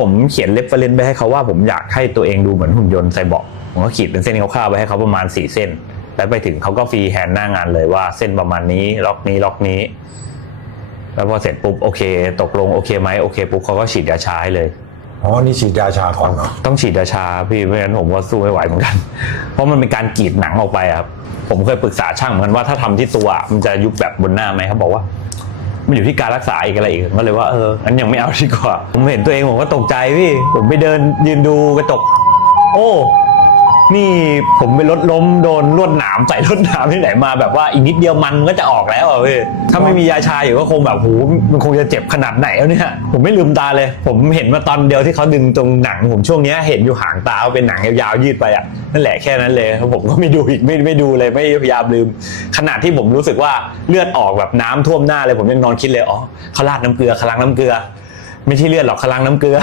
ผมเขียนเรฟเฟรนซ์ไปให้เขาว่าผมอยากให้ตัวเองดูเหมือนหุ่นยนต์ไซบอร์กผมก็ขีดเป็นเส้นคร่าวๆไปให้เขาประมาณสี่เส้น แล้วไปถึงเขาก็ฟรีแฮนด์หน้างานเลยว่าเส้นประมาณนี้ล็อกนี้ล็อกนี้ แล้วพอเสร็จปุ๊บโอเค ตกลงโอเคไหมโอเคปุ๊บเขาก็ฉีดยาชาให้เลยอ๋อ นี่ฉีดยาชาก่อนเหรอ ต้องฉีดยาชาพี่ไม่งั้นผมก็สู้ไม่ไหวเหมือนกัน เพราะมันเป็นการกรีดหนังออกไปอะครับ ผมเคยปรึกษาช่างเหมือนกันว่าถ้าทำที่ตัวอะมันจะยุบแบบบนหน้าไหมเขาบอกว่า มันอยู่ที่การรักษาอีกอะไรอีกก็เลยว่าเอองั้นยังไม่เอาดีกว่า ผมเห็นตัวเองผมก็ตกใจพี่ ผมไปเดินยืนดูกระจกโอ้ นี่ผมไปรถล้มโดนลวดหนามใส่ลวดหนามที่ไหนมาแบบว่าอีกนิดเดียวมันก็จะออกแล้วอะพี่ถ้าไม่มียาชาอยู่ก็คงแบบหูมันคงจะเจ็บขนาดไหนแล้วเนี่ยผมไม่ลืมตาเลย ผมเห็นมาตอนเดียวที่เขาดึงตรงหนัง ผมช่วงเนี้ยเห็นอยู่หางตาว่าเป็นหนังยาวๆยืดไปอะนั่นแหละแค่นั้นเลยผมก็ไม่ดูอีกไม่ไม่ดูเลยไม่พยายามลืม ขนาดที่ผมรู้สึกว่าเลือดออกแบบน้ำท่วมหน้าเลยผมยังนอนคิดเลยอ๋อเขาราดน้ำเกลือคลังน้ำเกลือ ไม่ใช่เลือดหรอกคลังน้ำเกลือ